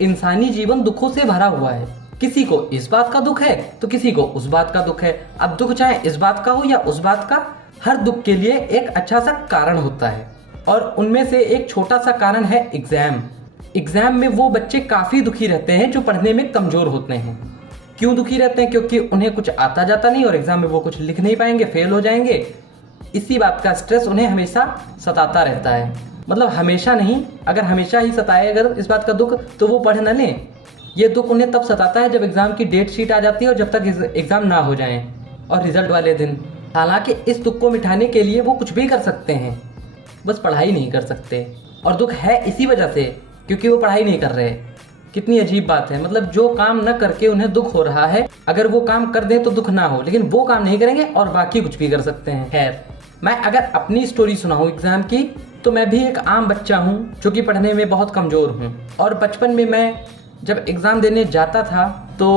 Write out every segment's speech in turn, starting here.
इंसानी जीवन दुखों से भरा हुआ है। किसी को इस बात का दुख है तो किसी को उस बात का दुख है। अब दुख चाहे इस बात का हो या उस बात का, हर दुख के लिए एक अच्छा सा कारण होता है और उनमें से एक छोटा सा कारण है एग्जाम। एग्जाम में वो बच्चे काफ़ी दुखी रहते हैं जो पढ़ने में कमज़ोर होते हैं। क्यों दुखी रहते हैं? क्योंकि उन्हें कुछ आता जाता नहीं और एग्जाम में वो कुछ लिख नहीं पाएंगे, फेल हो जाएंगे। इसी बात का स्ट्रेस उन्हें हमेशा सताता रहता है। मतलब हमेशा नहीं, अगर हमेशा ही सताए अगर इस बात का दुख, तो वो पढ़ न लें। ये दुख उन्हें तब सताता है जब एग्ज़ाम की डेट शीट आ जाती है और जब तक एग्ज़ाम ना हो जाए और रिजल्ट वाले दिन। हालांकि इस दुख को मिटाने के लिए वो कुछ भी कर सकते हैं, बस पढ़ाई नहीं कर सकते। और दुख है इसी वजह से क्योंकि वो पढ़ाई नहीं कर रहे। कितनी अजीब बात है। मतलब जो काम न करके उन्हें दुख हो रहा है, अगर वो काम कर दें तो दुख ना हो, लेकिन वो काम नहीं करेंगे और बाकी कुछ भी कर सकते हैं। खैर, मैं अगर अपनी स्टोरी सुनाऊं एग्ज़ाम की, तो मैं भी एक आम बच्चा हूं जो कि पढ़ने में बहुत कमज़ोर हूं। और बचपन में मैं जब एग्ज़ाम देने जाता था तो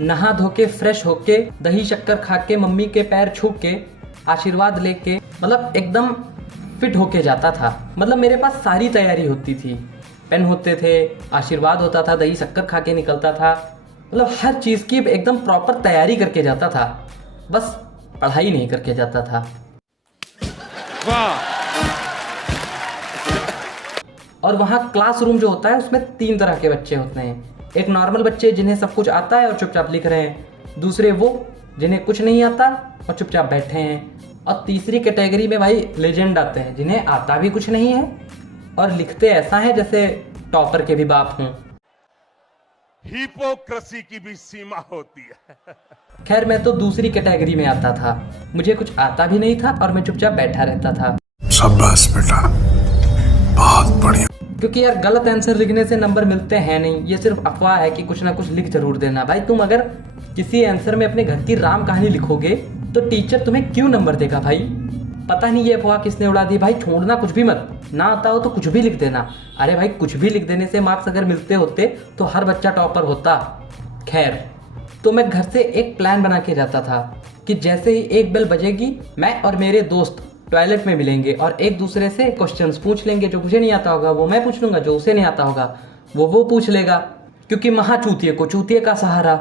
नहा धो के फ्रेश होके दही शक्कर खा के मम्मी के पैर छू के आशीर्वाद लेके मतलब एकदम फिट होके जाता था। मतलब मेरे पास सारी तैयारी होती थी, पेन होते थे, आशीर्वाद होता था, दही शक्कर खा के निकलता था। मतलब हर चीज़ की एकदम प्रॉपर तैयारी करके जाता था, बस पढ़ाई नहीं करके जाता था। वाह! और वहाँ क्लासरूम जो होता है उसमें 3 तरह के बच्चे होते हैं। एक नॉर्मल बच्चे जिन्हें सब कुछ आता है और चुपचाप लिख रहे हैं। दूसरे वो जिन्हें कुछ नहीं आता और चुपचाप बैठे हैं। और तीसरी कैटेगरी में भाई लेजेंड आते हैं जिन्हें आता भी कुछ नहीं है और लिखते ऐसा है जैसे टॉपर के भी बाप हों। हिपोक्रेसी की भी सीमा होती है। खैर, मैं तो दूसरी कैटेगरी में आता था। मुझे कुछ आता भी नहीं था और मैं चुपचाप बैठा रहता था। शाबाश बेटा, बहुत बढ़िया। क्योंकि यार गलत आंसर लिखने से नंबर मिलते हैं नहीं, ये सिर्फ अफवाह है कि कुछ ना कुछ लिख जरूर देना। भाई तुम अगर किसी आंसर में अपने घर की राम कहानी लिखोगे तो टीचर तुम्हें क्यों नंबर देगा भाई? पता नहीं ये अफवाह किसने उड़ा दी। भाई छोड़ना कुछ भी मत, ना आता हो तो कुछ भी लिख देना। अरे भाई कुछ भी लिख देने से मार्क्स अगर मिलते होते तो हर बच्चा टॉपर होता। खैर, तो मैं घर से एक प्लान बना के जाता था कि जैसे ही एक बेल बजेगी मैं और मेरे दोस्त टॉयलेट में मिलेंगे और एक दूसरे से क्वेश्चंस पूछ लेंगे। जो मुझे नहीं आता होगा वो मैं पूछ लूंगा, जो उसे नहीं आता होगा वो पूछ लेगा। क्योंकि महाचूतिए को चूतिए का सहारा।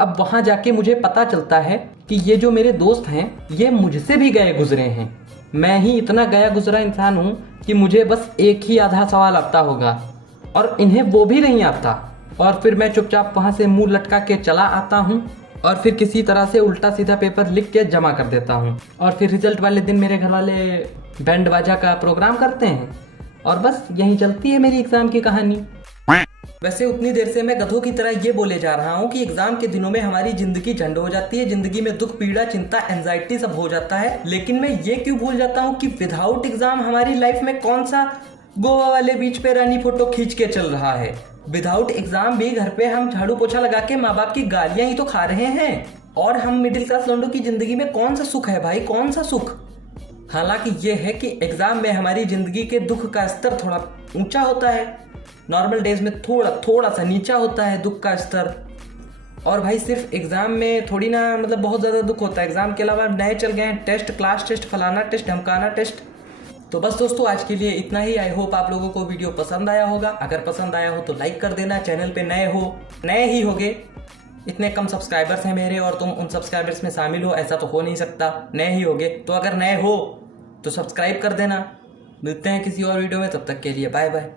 अब वहां जाके मुझे पता चलता है कि ये जो मेरे दोस्त हैं ये मुझसे भी गए गुजरे हैं। मैं ही इतना गया गुजरा इंसान हूं कि मुझे बस एक ही आधा सवाल आता होगा और इन्हें वो भी नहीं आता। और फिर मैं चुपचाप वहां से मुंह लटका के चला आता हूं और फिर किसी तरह से उल्टा सीधा पेपर लिख के जमा कर देता हूं। और फिर रिजल्ट वाले दिन मेरे घर वाले बैंड बाजा का प्रोग्राम करते हैं और बस यहीं चलती है मेरी एग्जाम की कहानी। वैसे उतनी देर से मैं गधों की तरह ये बोले जा रहा हूँ कि एग्जाम के दिनों में हमारी जिंदगी झंड हो जाती है, जिंदगी में दुख, पीड़ा, चिंता, एंजाइटी सब हो जाता है। लेकिन मैं ये क्यों भूल जाता हूँ कि विदाउट एग्जाम हमारी लाइफ में कौन सा गोवा वाले बीच पे रानी फोटो खींच के चल रहा है। विदाउट एग्जाम भी घर पे हम झाड़ू पोछा लगा के माँ बाप की गालियां ही तो खा रहे हैं। और हम मिडिल क्लास लौंडों की जिंदगी में कौन सा सुख है भाई, कौन सा सुख? हालांकि ये है कि एग्जाम में हमारी जिंदगी के दुख का स्तर थोड़ा ऊंचा होता है, नॉर्मल डेज में थोड़ा सा नीचा होता है दुख का स्तर। और भाई सिर्फ एग्जाम में थोड़ी ना मतलब बहुत ज़्यादा दुख होता है, एग्जाम के अलावा नए चल गए हैं टेस्ट, क्लास टेस्ट, फलाना टेस्ट, ढमकाना टेस्ट। तो बस दोस्तों आज के लिए इतना ही। आई होप आप लोगों को वीडियो पसंद आया होगा। अगर पसंद आया हो तो लाइक कर देना। चैनल पे नए ही होगे, इतने कम सब्सक्राइबर्स हैं मेरे और तुम उन सब्सक्राइबर्स में शामिल हो, ऐसा तो हो नहीं सकता। नए ही होगे तो अगर नए हो तो सब्सक्राइब कर देना। मिलते हैं किसी और वीडियो में, तब तक के लिए बाय बाय।